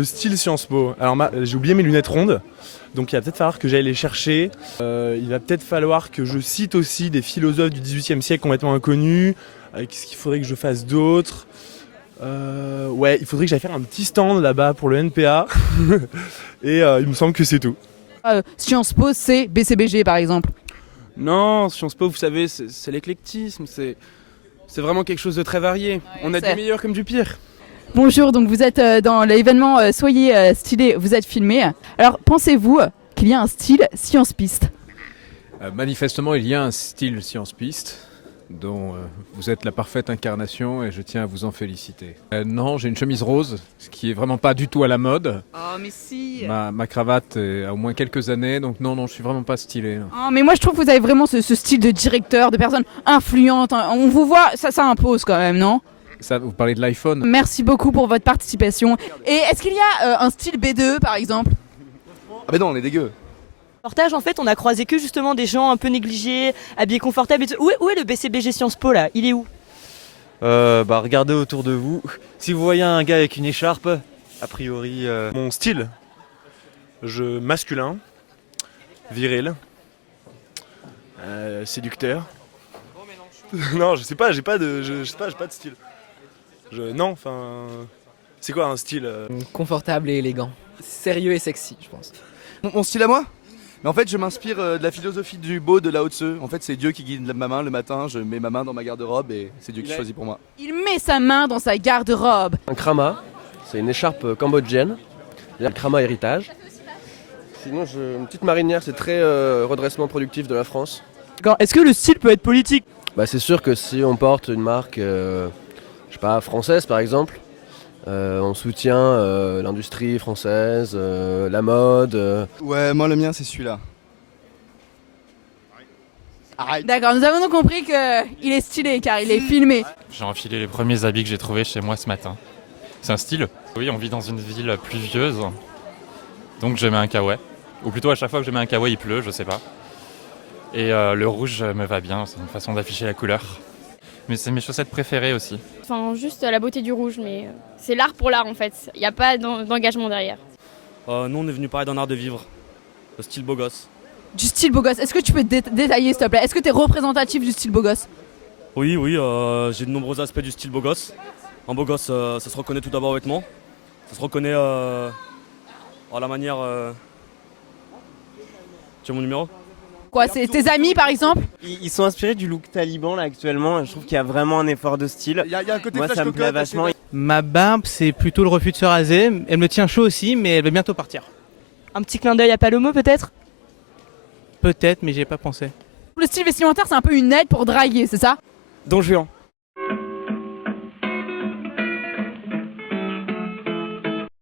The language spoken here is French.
Le style Sciences Po. Alors j'ai oublié mes lunettes rondes, donc il va peut-être falloir que j'aille les chercher. Il va peut-être falloir que je cite aussi des philosophes du XVIIIe siècle complètement inconnus. Qu'est-ce qu'il faudrait que je fasse d'autre? Ouais, il faudrait que j'aille faire un petit stand là-bas pour le NPA. Et il me semble que c'est tout. Sciences Po, c'est BCBG par exemple. Non, Sciences Po, vous savez, c'est l'éclectisme, c'est vraiment quelque chose de très varié. Ouais, on a du meilleur comme du pire. Bonjour, donc vous êtes dans l'événement Soyez stylé, vous êtes filmé. Alors pensez-vous qu'il y a un style science-piste? Manifestement, il y a un style science-piste dont vous êtes la parfaite incarnation et je tiens à vous en féliciter. Non, j'ai une chemise rose, ce qui est vraiment pas du tout à la mode. Oh mais si. Ma cravate a au moins quelques années, donc non, je suis vraiment pas stylé. Non. Oh, mais moi je trouve que vous avez vraiment ce style de directeur, de personne influente. On vous voit, ça impose quand même, non? Ça, vous parlez de l'iPhone? Merci beaucoup pour votre participation. Et est-ce qu'il y a un style B2 par exemple? Ah ben non, on est dégueu. Reportage, en fait, on a croisé que justement des gens un peu négligés, habillés confortables et tout. Où est le BCBG Sciences Po là? Il est où? Regardez autour de vous. Si vous voyez un gars avec une écharpe, a priori... Mon style, masculin, viril, séducteur. Non, je sais pas, j'ai pas de style. Non, enfin, c'est quoi un style Confortable et élégant. Sérieux et sexy, je pense. Mon style à moi? Mais en fait, je m'inspire de la philosophie du Bao de Lao Tse. En fait, c'est Dieu qui guide ma main le matin. Je mets ma main dans ma garde-robe et c'est Dieu qui choisit pour moi. Il met sa main dans sa garde-robe. Un krama, c'est une écharpe cambodgienne. Il y a le krama héritage. Sinon, une petite marinière, c'est très redressement productif de la France. Est-ce que le style peut être politique? C'est sûr que si on porte une marque, je sais pas, française par exemple, on soutient l'industrie française, la mode. Ouais, moi le mien c'est celui-là. D'accord, nous avons donc compris qu'il est stylé car il est filmé. J'ai enfilé les premiers habits que j'ai trouvés chez moi ce matin. C'est un style. Oui, on vit dans une ville pluvieuse, donc je mets un kawaii. Ou plutôt à chaque fois que je mets un kawaii il pleut, je sais pas. Et le rouge me va bien, c'est une façon d'afficher la couleur. Mais c'est mes chaussettes préférées aussi. Enfin, juste la beauté du rouge, mais c'est l'art pour l'art en fait. Il n'y a pas d'engagement derrière. Nous, on est venu parler d'un art de vivre, le style beau gosse. Du style beau gosse, est-ce que tu peux détailler s'il te plaît? Est-ce que tu es représentatif du style beau gosse? Oui, j'ai de nombreux aspects du style beau gosse. Un beau gosse, ça se reconnaît tout d'abord vêtements. Ça se reconnaît à la manière... Tu as mon numéro? Quoi, c'est tes amis par exemple? Ils sont inspirés du look taliban là actuellement. Je trouve qu'il y a vraiment un effort de style. Il y a un côté Moi, flash ça me plaît cocotte, vachement. Ma barbe, c'est plutôt le refus de se raser. Elle me tient chaud aussi, mais elle va bientôt partir. Un petit clin d'œil à Palomo peut-être? Peut-être, mais j'y ai pas pensé. Le style vestimentaire c'est un peu une aide pour draguer, c'est ça? Don Juan.